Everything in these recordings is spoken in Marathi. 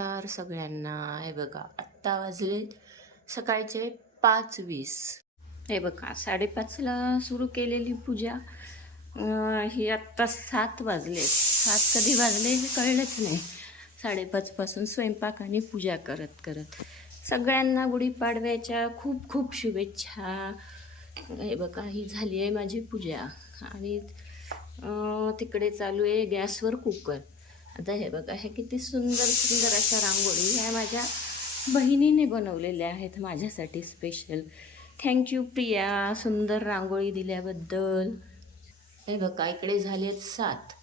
नमस्कार सगळ्यांना. हे बघा आत्ता वाजले सकाळचे 5:20. हे बघा 5:30ला सुरू केलेली पूजा ही आत्ता 7 वाजले. 7 कधी वाजले हे कळलंच नाही. 5:30 पासून स्वयंपाक आणि पूजा करत करत सगळ्यांना गुढीपाडव्याच्या खूप खूप शुभेच्छा. हे बघा ही झाली आहे माझी पूजा आणि तिकडे चालू आहे गॅसवर कुकर. आता हे बघा हे किती सुंदर सुंदर अशा रांगोळी ह्या माझ्या बहिणीने बनवलेल्या आहेत माझ्यासाठी स्पेशल. थँक्यू प्रिया, सुंदर रांगोळी दिल्याबद्दल. हे बघा इकडे झालेत 7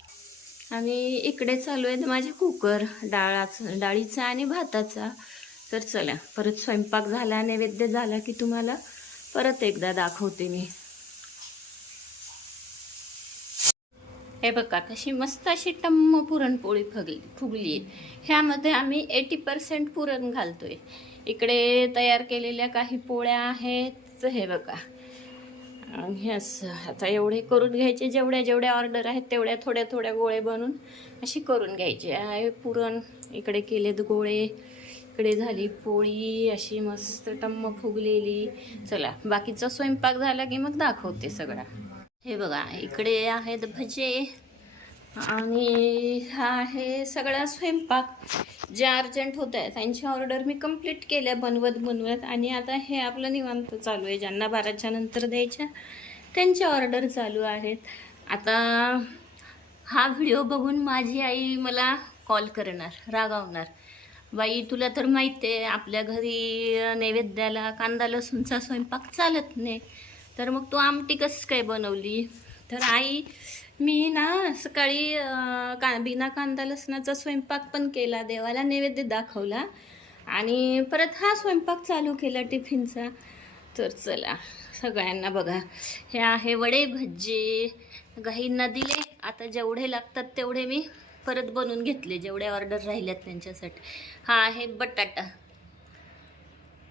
आणि इकडे चालू आहेत माझे कुकर डाळीचा आणि भाताचा. तर चला परत स्वयंपाक झाला, नैवेद्य झाला की तुम्हाला परत एकदा दाखवते मी. हे बघा कशी मस्त अशी टम्म पुरणपोळी फुगली. ह्यामध्ये आम्ही 80% पुरण घालतोय. इकडे तयार केलेल्या काही पोळ्या आहेत. हे बघा हे असं आता एवढे करून घ्यायचे, जेवढ्या ऑर्डर आहेत तेवढ्या थोड्या गोळे बनवून अशी करून घ्यायची आहे. पुरण इकडे केलेत गोळे, इकडे झाली पोळी अशी मस्त टम्म फुगलेली. चला बाकीचा स्वयंपाक झाला की मग दाखवते सगळा. हे बघा इकडे आहेत भजे आणि हा आहे सगळा स्वयंपाक. जे अर्जंट होत आहे त्यांची ऑर्डर मी कंप्लीट केल्या बनवत आणि आता हे आपलं निवांत चालू आहे. ज्यांना 12च्या नंतर द्यायच्या त्यांच्या ऑर्डर चालू आहेत. आता हा व्हिडिओ बघून माझी आई मला कॉल करणार, रागावणार. बाई तुला तर माहिती आहे आपल्या घरी नैवेद्याला कांदा लसूणचा स्वयंपाक चालत नाही, तर मग तू आमटी कसं काय बनवली? तर आई मी ना सकाळी बिना कांदा लसणाचा स्वयंपाक पण केला, देवाला नैवेद्य दाखवला आणि परत हा स्वयंपाक चालू केला टिफिनचा. तर चला सगळ्यांना बघा हे आहे वडे भज्जे. गाईंना दिले, आता जेवढे लागतात तेवढे मी परत बनवून घेतले, जेवढे ऑर्डर राहिल्यात त्यांच्यासाठी. हा आहे बटाटा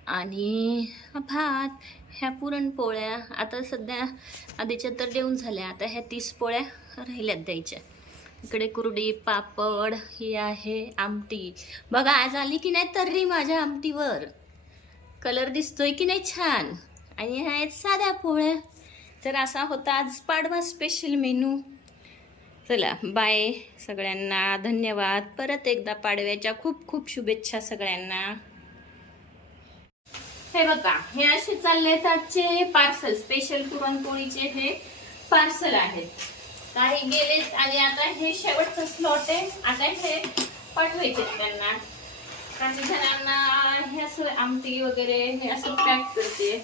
आणि भात. ह्या पुरणपोळ्या आता सध्या आधीच्या तर देऊन झाल्या, आता ह्या 30 पोळ्या राहिल्यात द्यायच्या. इकडे कुरडी पापड. ही आहे आमटी. बघा आज आली की नाही तर्री माझ्या आमटीवर, कलर दिसतोय की नाही छान. आणि ह्या आहेत साध्या पोळ्या. तर असा होता आज पाडवा स्पेशल मेनू. चला बाय सगळ्यांना, धन्यवाद. परत एकदा पाडव्याच्या खूप खूप शुभेच्छा सगळ्यांना. हे बघा हे असे चाललेत आजचे पार्सल, स्पेशल पुरणपोळीचे हे पार्सल आहेत. काही गेलेत आणि आता हे शेवटचं स्लॉट आहे. आता हे पाठवायचे त्यांना. काही जणांना हे असं आमटी वगैरे हे असं पॅक करते.